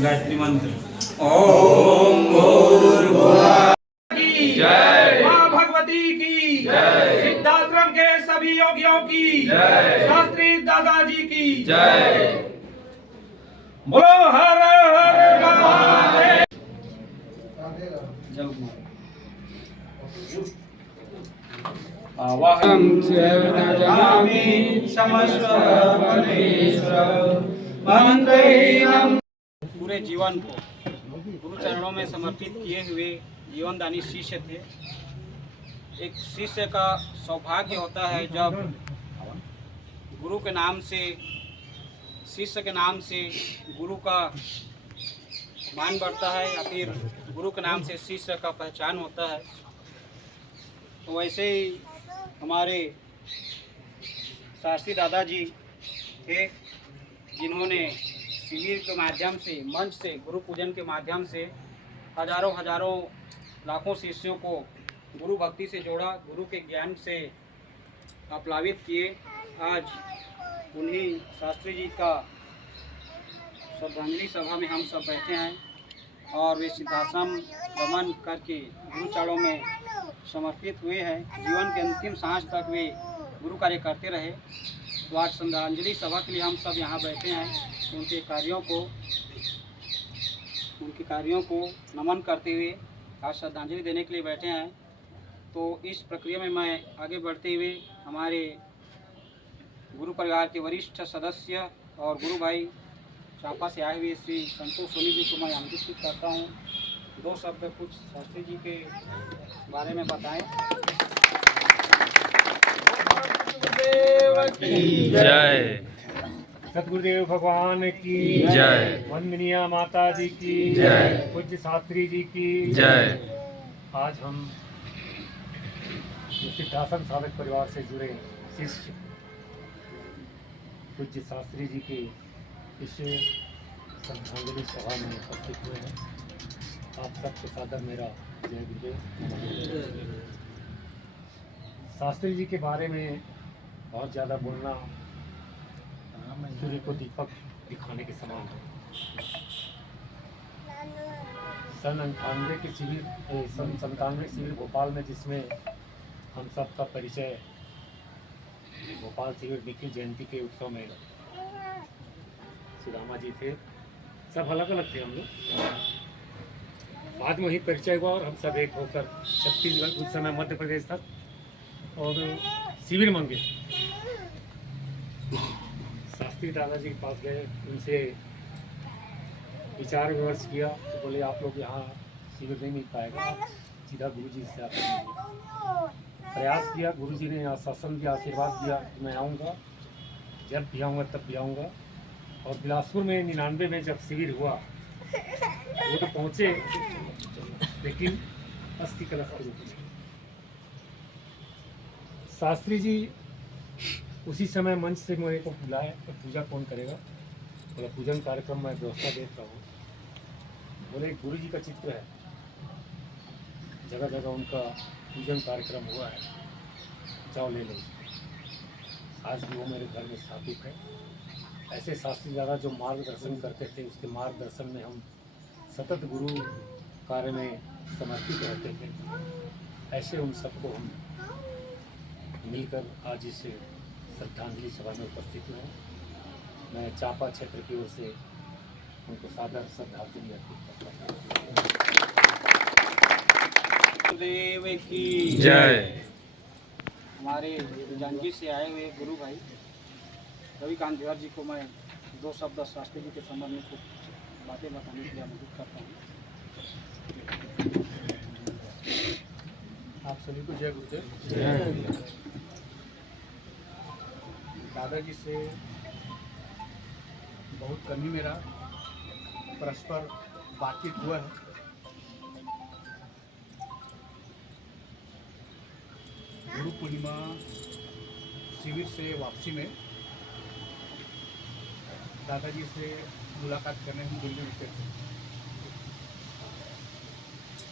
गायत्री मंत्र ओम भूर्भुवः जय, मां भगवती की जय, सिद्धाश्रम के सभी योगियों की जय, शास्त्री दादाजी की जय। बोलो हर हर महादेव। आवाहं च न जानामि क्षमस्व परमेश्वर मंत्रहीनम्। पूरे जीवन को गुरु चरणों में समर्पित किए हुए जीवनदानी शिष्य थे। एक शिष्य का सौभाग्य होता है जब गुरु के नाम से, शिष्य के नाम से गुरु का मान बढ़ता है या फिर गुरु के नाम से शिष्य का पहचान होता है। तो वैसे ही हमारे शास्त्री दादाजी थे जिन्होंने शिविर के माध्यम से, मंच से, गुरु पूजन के माध्यम से हजारों लाखों शिष्यों को गुरु भक्ति से जोड़ा, गुरु के ज्ञान से अपलावित किए। आज उन्हीं शास्त्री जी का श्रद्धांजलि सभा में हम सब बैठे हैं और वे सिद्धाश्रम गमन करके गुरु चरणों में समर्पित हुए हैं। जीवन के अंतिम सांस तक वे गुरु कार्य करते रहे। तो आज श्रद्धांजलि सभा के लिए हम सब यहाँ बैठे हैं। उनके कार्यों को नमन करते हुए आज श्रद्धांजलि देने के लिए बैठे हैं। तो इस प्रक्रिया में मैं आगे बढ़ते हुए हमारे गुरु परिवार के वरिष्ठ सदस्य और गुरु भाई चांपा से आए हुए श्री संतोष सोनी जी को मैं आमंत्रित करता हूँ। दो शब्द कुछ शास्त्री जी के बारे में बताएं। जय, सतगुरुदेव भगवान की जय, वंदनीय माता जी की जय, पूज्य शास्त्री जी की जय। आज हम सिद्धाश्रम साधक परिवार से जुड़े शिष्य पूज्य शास्त्री जी के इस श्रद्धांजलि सभा में उपस्थित हुए हैं। आप सबके सादर मेरा जय गुरुदेव। शास्त्री जी के बारे में बहुत ज़्यादा बोलना सूर्य को दीपक दिखाने के समान है। सन 98 के शिविर, सन 97 शिविर भोपाल में, जिसमें हम सब का परिचय भोपाल शिविर निखिल जयंती के उत्सव में सुदामा जी थे। सब अलग अलग थे हम लोग। बाद में वही परिचय हुआ और हम सब एक होकर छत्तीसगढ़, उस समय मध्य प्रदेश था, और शिविर मंगे शास्त्री दादाजी के पास गए, उनसे विचार विमर्श किया। तो बोले आप लोग यहाँ शिविर नहीं मिल पाएगा, सीधा गुरु जी से आकर प्रयास किया। गुरु जी ने आश्वासन दिया, आशीर्वाद दिया कि मैं आऊँगा, जब भी आऊँगा तब भी आऊँगा। और बिलासपुर में 99 में जब शिविर हुआ वो तो पहुँचे, लेकिन अस्थि कलश के रूप में। शास्त्री जी उसी समय मंच से मेरे को बुलाया तो पूजा कौन करेगा, बोला पूजन कार्यक्रम में व्यवस्था देता हूँ। बोले गुरु जी का चित्र है, जगह जगह उनका पूजन कार्यक्रम हुआ है, जाओ ले लो उसको। आज भी वो मेरे घर में स्थापित है। ऐसे शास्त्री दादा जो मार्गदर्शन करते थे, उसके मार्गदर्शन में हम सतत गुरु कार्य में समर्पित रहते थे। ऐसे उन सबको हम मिलकर आज इस श्रद्धांजलि सभा में उपस्थित हुए हैं। मैं चापा क्षेत्र की ओर से उनको सादर श्रद्धांजलि अर्पित करता हूँ। देव की जय। हमारे जांजगीर से आए हुए गुरु भाई रविकांत बिहार जी को मैं 2 शब्द शास्त्री जी के संबंध में कुछ बातें बताने के लिए अनुरोध करता हूँ। आप सभी को जय गुरुदेव। दादाजी से बहुत कम ही मेरा परस्पर बातचीत हुआ है। गुरु पूर्णिमा शिविर से वापसी में दादाजी से मुलाकात करने हम दिल्ली रुके थे।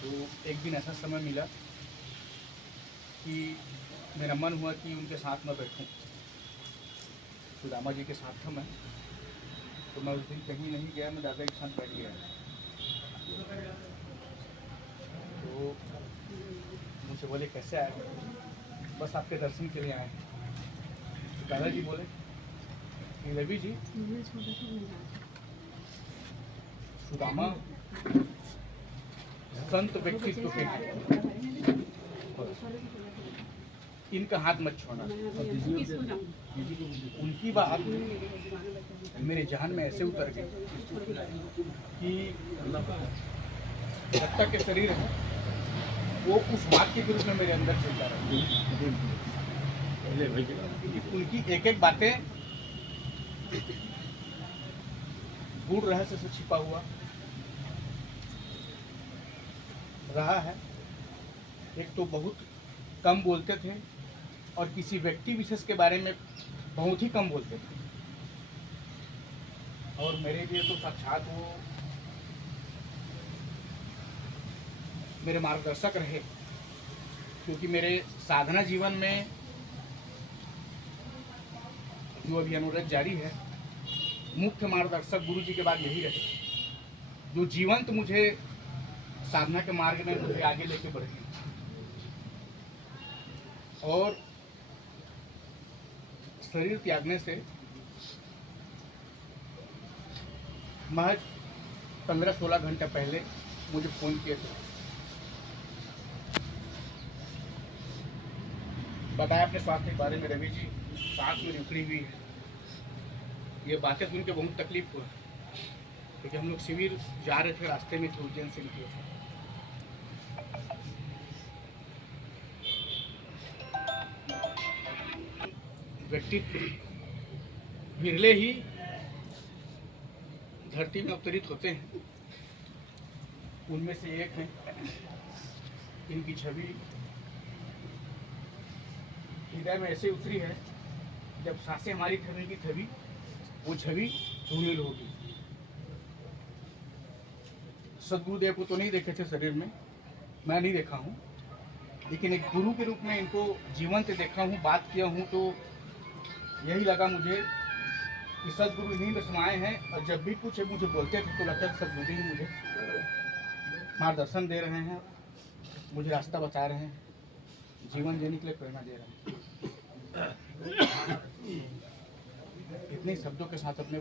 तो एक दिन ऐसा समय मिला कि मेरा मन हुआ कि उनके साथ में बैठूं। सुदामा जी के साथ था मैं, तो मैं उस दिन कहीं नहीं गया, मैं दादा के साथ बैठ गया। तो मुझसे बोले कैसे आए, बस आपके दर्शन के लिए आए। तो दादाजी बोले कि रवि जी, सुदामा संत व्यक्तित्व के हैं, इनका हाथ मत छोड़ना। उनकी बात मेरे जहन में ऐसे उतर गई कि दत्ता के शरीर है वो उस वाक्य के रूप में मेरे अंदर चलता रहा। उनकी एक एक बातें गूढ़ रहस्य से छिपा हुआ रहा है। एक तो बहुत कम बोलते थे और किसी व्यक्ति विशेष के बारे में बहुत ही कम बोलते थे, और मेरे लिए तो साक्षात वो मेरे मार्गदर्शक रहे। क्योंकि मेरे साधना जीवन में जो अभी अनुरत जारी है, मुख्य मार्गदर्शक गुरु जी के बाद यही रहे, जो जीवंत मुझे साधना के मार्ग में मुझे आगे लेके बढ़े। और शरीर त्यागने से महज 15-16 घंटे पहले मुझे फ़ोन किए थे, बताया अपने स्वास्थ्य के बारे में, रवि जी सांस मेरी उखड़ी हुई है। ये बातें सुन के बहुत तकलीफ हुआ, क्योंकि हम लोग शिविर जा रहे थे, रास्ते में थे, उज्जैन से निकले थे। व्यक्तित्व विरले ही धरती में अवतरित होते हैं, उनमें से एक है। इनकी छवि हृदय में ऐसे उतरी है, जब सांसें हमारी थमने की छवि, वो छवि धूमिल होगी। सदगुरुदेव को तो नहीं देखे थे शरीर में, मैं नहीं देखा हूँ, लेकिन एक गुरु के रूप में इनको जीवंत देखा हूँ, बात किया हूँ, तो यही लगा मुझे कि सदगुरु इन्हीं में समाये हैं। और जब भी कुछ मुझे बोलते थे तो लगता था सदगुरु ही मुझे मार्गदर्शन दे रहे हैं, मुझे रास्ता बता रहे हैं, जीवन जीने के लिए प्रेरणा दे रहे हैं। इतने शब्दों के साथ अपने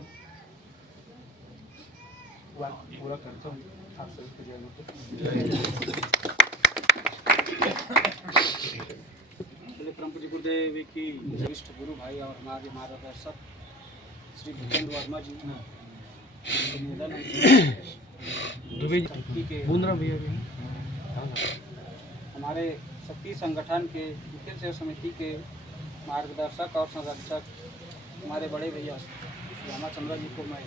पूरा करता हूँ। आप सभी को जय गुरुदेव। परम पूज्य गुरुदेव की वरिष्ठ गुरु भाई और हमारे मार्गदर्शक श्री भूपेंद्र वर्मा जी निवेदन है के हमारे शक्ति संगठन के मुख्य सेवा समिति के मार्गदर्शक और संरक्षक हमारे बड़े भैया रामाचंद्र जी को मैं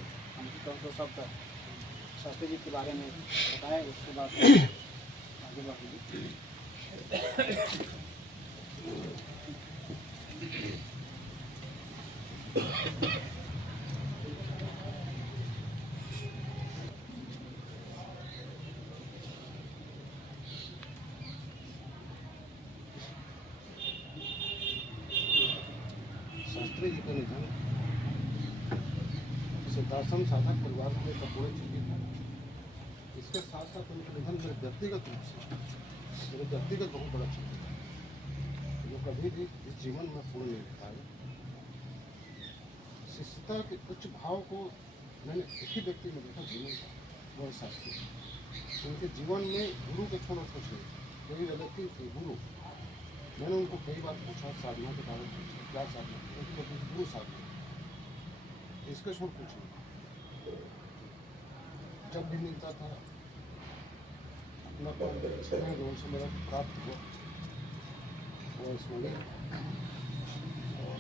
2 शब्द शास्त्री जी के बारे में बताया, उसके बाद आगे बढ़ेंगे। शास्त्री जी का निधन सिद्धाश्रम साधक परिवार में कपूरे चुकी था। इसके साथ साथ उनका निधन मेरे व्यक्तिगत रूप से बहुत बड़ा क्षति था, जो कभी भी इस जीवन में पूर्ण नहीं हो पाया। शिष्यता के उच्च भाव को मैंने एक ही व्यक्ति में देखा जीवन का, वो है शास्त्री। उनके जीवन में गुरु के छोड़ कुछ नहीं, कोई व्यक्ति गुरु। मैंने उनको कई बार पूछा, साधना के बारे में पूछा, क्या साधना, क्योंकि गुरु साधना इसके छोड़ कुछ नहीं। जब भी मिलता था अपना स्नेह जो उनसे मेरा प्राप्त हुआ वो स्मरणीय। और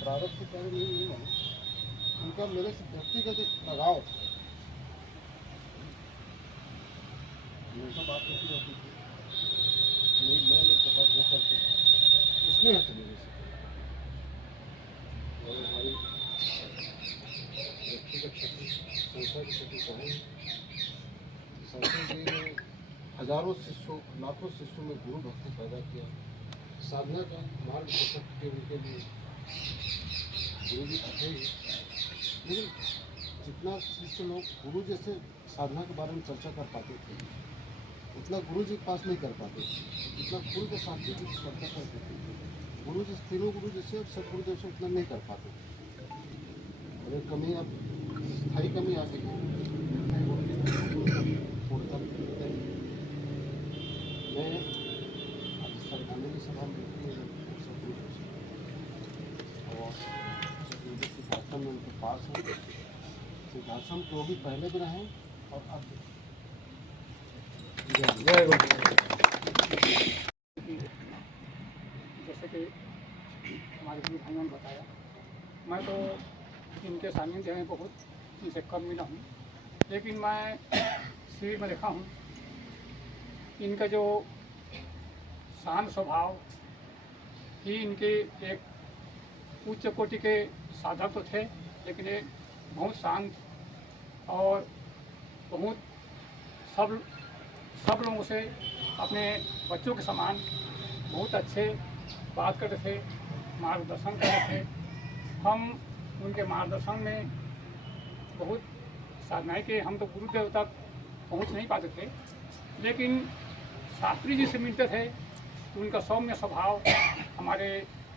प्रारब्ध के कारण नहीं मानो, उनका मेरे से व्यक्तिगत एक लगाव था। हमेशा बात होती रहती थी, मैं नहीं पता वो करते स्नेह था मेरे से। और हमारी व्यक्तिगत क्षति, संस्था की क्षति कहें, शास्त्री जी ने हजारों शिष्यों, लाखों शिष्यों में गुरु भक्ति पैदा किया। साधना का मार्ग प्रशस्त के उनके लिए गुरु जी थे ही, लेकिन जितना शिष्य लोग गुरु जैसे साधना के बारे में चर्चा कर पाते थे उतना गुरु जी के पास नहीं कर पाते थे। जितना गुरु के शास्त्री जी चर्चा करते थे, गुरु जी तीनों गुरु जैसे और सब गुरु जैसे उतना नहीं कर पाते थे। और एक कमी, अब स्थायी कमी आ गई है। मैं आज श्रद्धांजलि सभा में और सिद्धाश्रम में उनके पास है। सिद्धाश्रम तो भी पहले भी रहे और अब जय गुरु। जैसे कि हमारे गुरु भाइयों ने बताया, मैं तो इनके सानिध्य में बहुत इनसे कम मिला हूँ, लेकिन मैं शिविर में देखा हूँ इनका जो शांत स्वभाव ही इनके एक उच्च कोटि के साधक तो थे, लेकिन एक बहुत शांत और बहुत सब लोगों से अपने बच्चों के समान बहुत अच्छे बात करते थे, मार्गदर्शन करते थे। हम उनके मार्गदर्शन में बहुत साधनाएं के, हम तो गुरुदेव तक पहुंच नहीं पाते थे, लेकिन शास्त्री जी से मिलते थे तो उनका सौम्य स्वभाव हमारे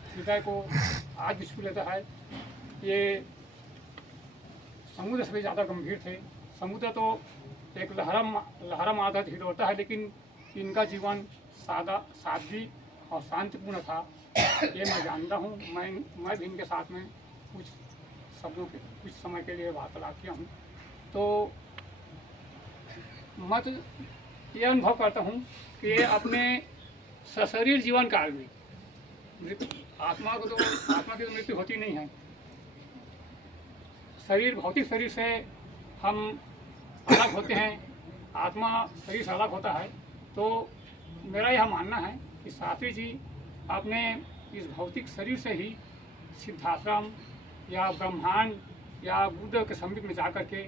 हृदय को आज भी छू लेता है। ये समुद्र से भी ज़्यादा गंभीर थे। समुद्र तो एक लहरा मारता हिलोता है, लेकिन इनका जीवन सादगी और शांतिपूर्ण था, ये मैं जानता हूँ। मैं भी इनके साथ में कुछ समय के लिए वार्तालाप किया हूँ, तो मैं तो ये अनुभव करता हूँ कि ये अपने सशरीर जीवन काल में आत्मा की तो मृत्यु होती नहीं है। भौतिक शरीर से हम अलग होते हैं, आत्मा शरीर से अलग होता है। तो मेरा यह मानना है कि शास्त्री जी अपने इस भौतिक शरीर से ही सिद्धाश्रम या ब्रह्मांड या गुरुदेव के समीप में जा कर के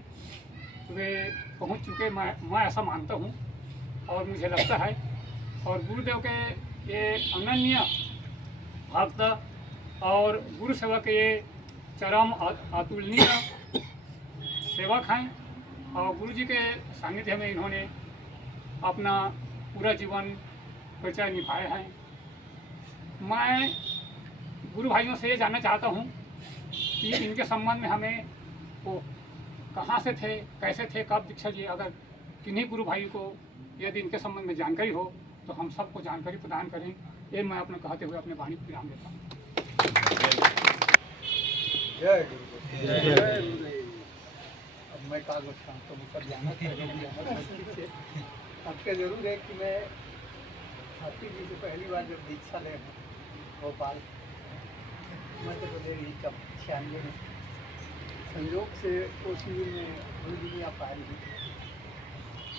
वे पहुंच चुके, मैं ऐसा मानता हूं और मुझे लगता है। और गुरुदेव के ये अनन्य भक्त और गुरु सेवा के ये चरम अतुलनीय सेवक हैं और गुरु जी के सानिध्य में इन्होंने अपना पूरा जीवन परिचय निभाया है। मैं गुरु भाइयों से ये जानना चाहता हूँ कि इनके संबंध में हमें वो कहाँ से थे, कैसे थे, कब दीक्षा लिए। अगर किन्हीं गुरु भाई को यदि इनके संबंध में जानकारी हो तो हम सबको जानकारी प्रदान करें। ये मैं अपने कहते हुए अपने वाणी को विराम देता हूँ। जय गुरुदेव। अब मैं कागज खान तो मुझे जाना चाहिए। आपका जरूर है कि मैं शास्त्री जी से पहली बार जब दीक्षा ले भोपाल, मैं तो बोले 96 में संयोग से वो शिविर में गुरु जी आ पाए नहीं।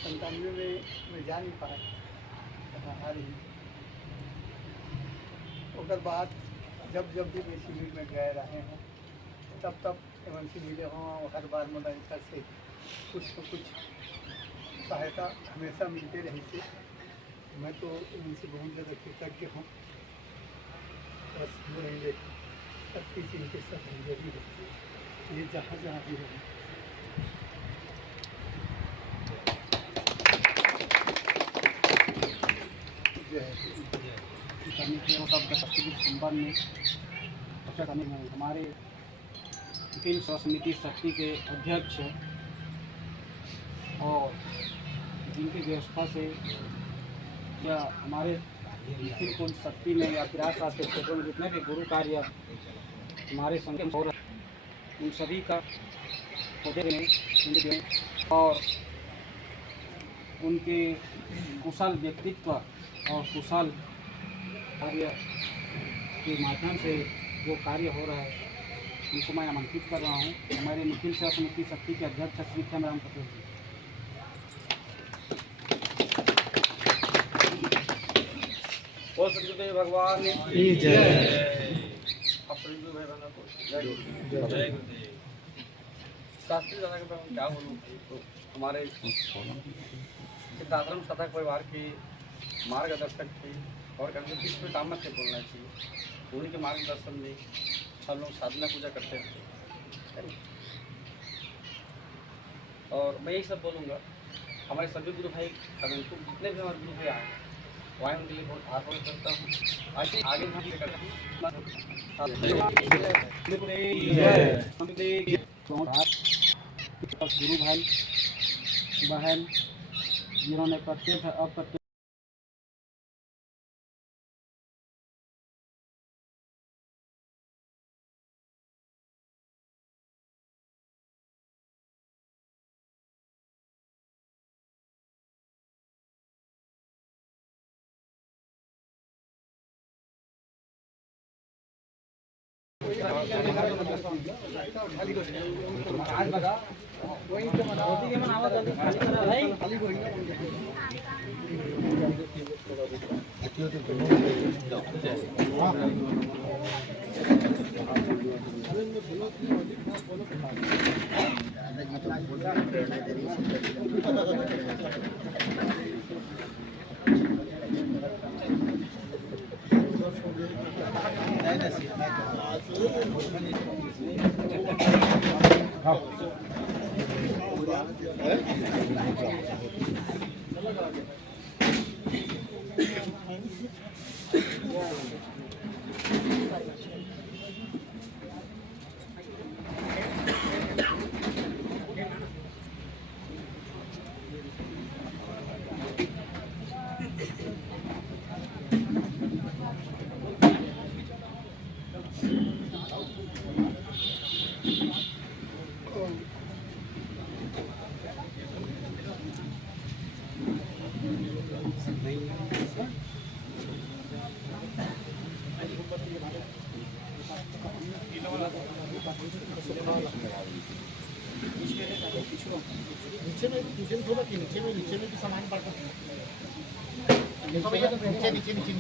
97 में मैं जा नहीं पाया, आ रही। उसके बाद जब भी मैं शिविर में गए रहे हैं तब एवं मिले हों, हर बार मतलब इधर से कुछ न कुछ सहायता हमेशा मिलते रही थी। मैं तो इनसे बहुत ज़्यादा कृतज्ञ हूँ। बस बोलेंगे सबकी चीज़ के साथ जरूरी है, ये जहाँ भी रहे। करने के सबके संबंध में चर्चा करने में हमारे वकील समिति शक्ति के अध्यक्ष और जिनकी व्यवस्था से या हमारे वकील कुल शक्ति में या फिर आसपास के क्षेत्रों में जितने भी गुरु कार्य हमारे संगठन हो रहे हैं उन सभी का होते और उनके कुशल व्यक्तित्व और कुशल कार्य के माध्यम से जो कार्य हो रहा है उनको मैं आमंत्रित कर रहा हूँ। हमारे निखिल सेवा समिति शक्ति के अध्यक्ष श्री खेमराम पटेल जी। बोल सतगुरुदेव भगवान की जय। आप सभी भाई बहनों को जय गुरुदेव। शास्त्री दादा के बारे में क्या बोलूँ, तो हमारे सिद्धाश्रम साधक परिवार की मार्गदर्शक थी और कभी किस पे काम से बोलना चाहिए, उन्हीं के मार्गदर्शन में हम लोग साधना पूजा करते हैं। और मैं यही सब बोलूँगा, हमारे सभी गुरु भाई उनको जितने भी हमारे गुरु भाई आए वहाँ उनके लिए बहुत आभार करता हूँ। आगे हम ये करते हैं गुरु भाई बहन जिन्होंने प्रत्यक्ष अप्रत्यक्ष आज बता वही तो मनावती के मनावा जल्दी खाली करा भाई खाली कोई नीचे में थोड़ा कि नीचे में भी सामान पड़ता है। नीचे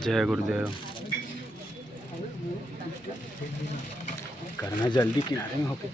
जय गुरुदेव। करना जल्दी किनारे में होके।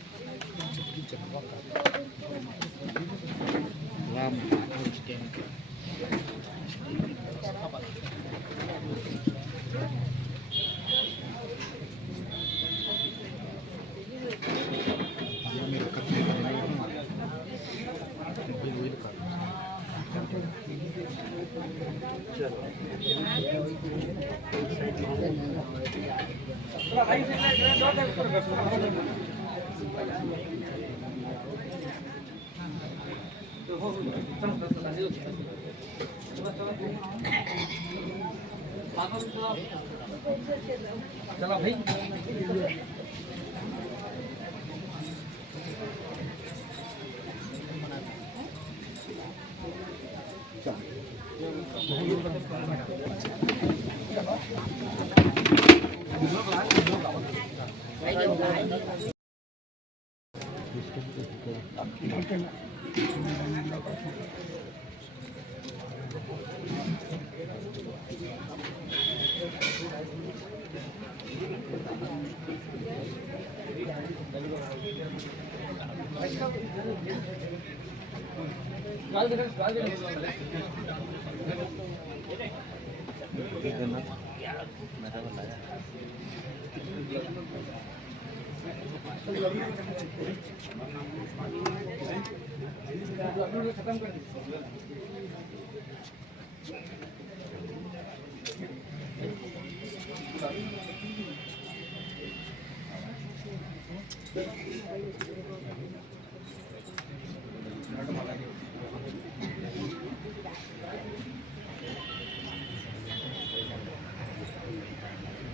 चलो भाई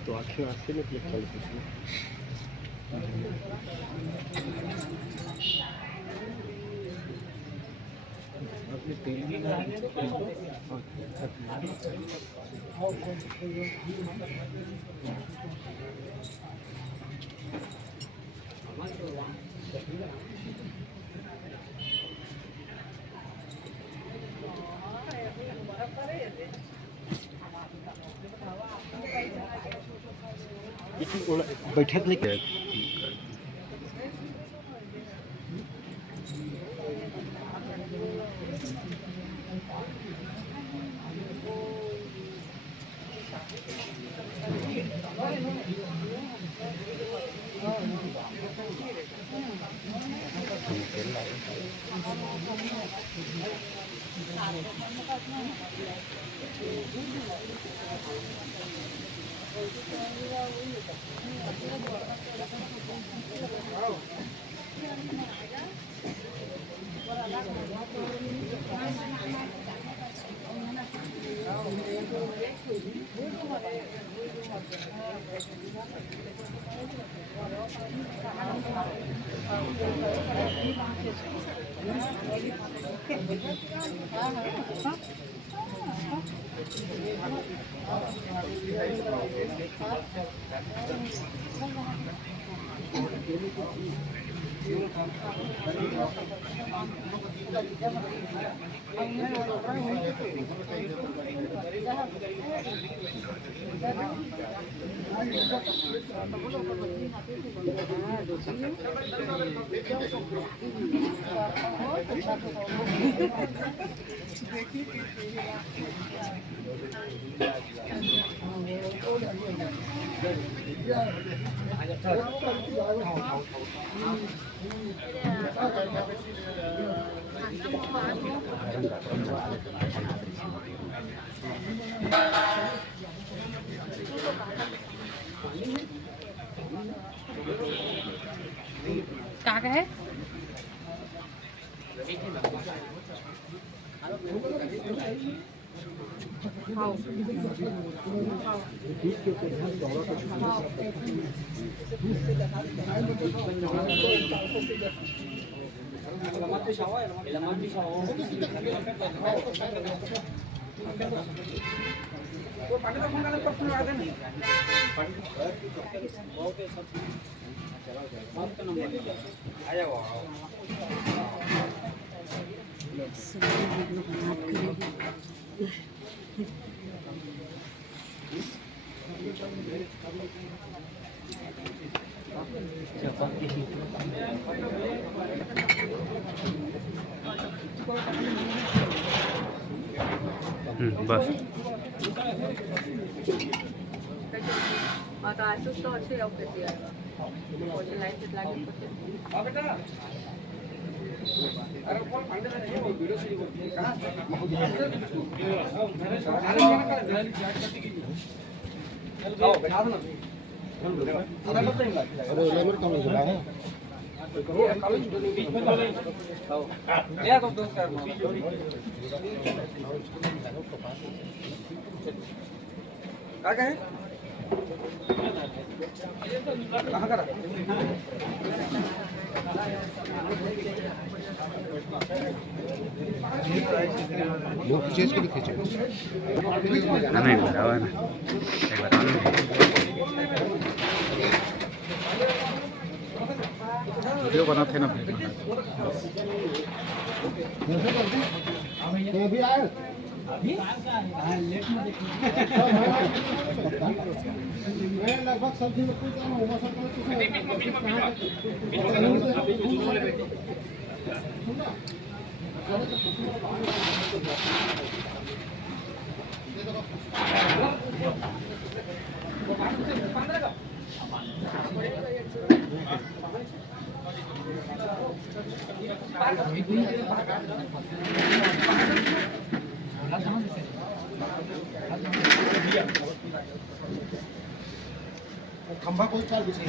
तो आखिर आखिर में क्लिक कर दीजिए। अपने तेल में बैठक नहीं किया। कहाँ का है? बस आता असंच तो अच्छे लोग देते हैं और लाइट लागे कुछ अरे लेबर कम लगा है वो चेज के लिए खींचे ना एक बार आवा ना एक बार आना वीडियो बनाते ना तो अभी आए मैं लगभग सब्जी में कुछ होगा खंभा कोई चाल बिछा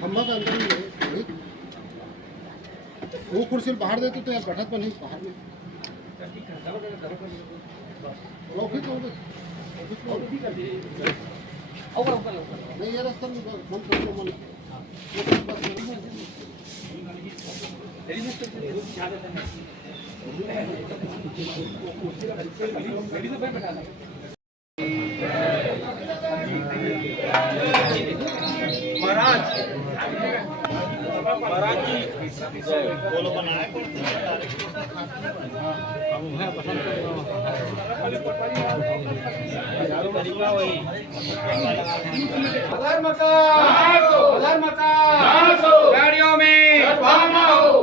खंभा का अंदर नहीं वो कुर्सी बाहर देते तो यार बैठत पर नहीं बाहर में लौकिक नहीं ये रास्ता में मन कर मन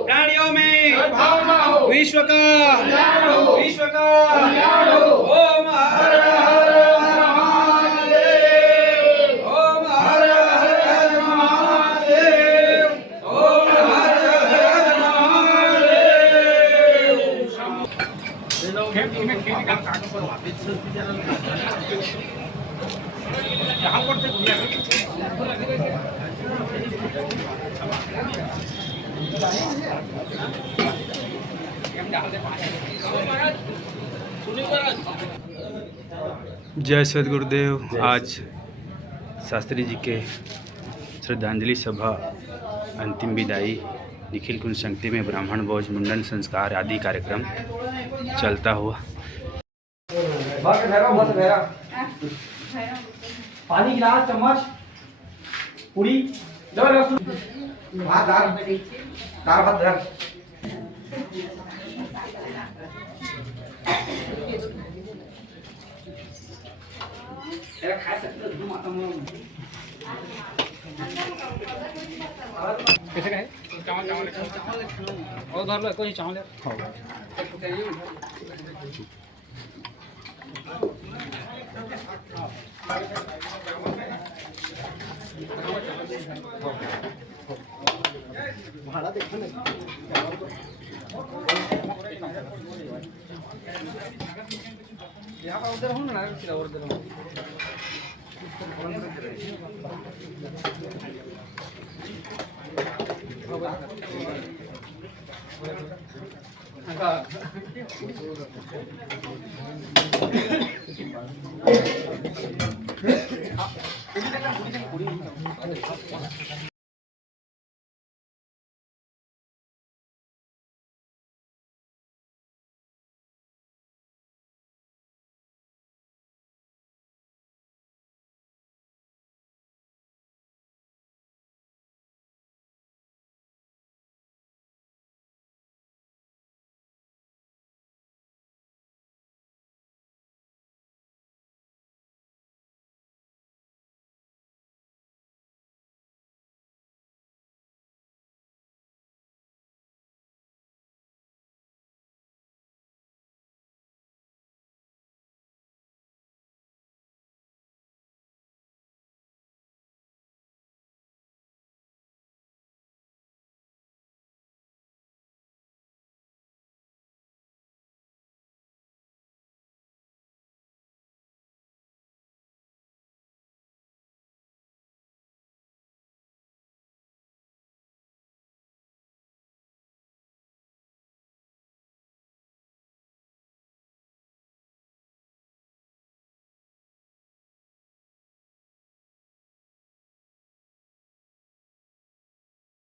प्राणियों में विश्व का ओम हर हर महादेव ओम हर हर महादेव ओम हर हर जय सदगुरुदेव। आज शास्त्री जी के श्रद्धांजलि सभा, अंतिम विदाई, निखिल कुंज संगति में ब्राह्मण भोज, मुंडन संस्कार आदि कार्यक्रम चलता हुआ। पानी गिलास चम्मच पूरी भात दाल दाल भात धर खा सकते कैसे कहे चावल और धर लो कोई चावल भाड़ा देखा नहीं यहाँ पर उधर हूँ ना सीधा उधर हूँ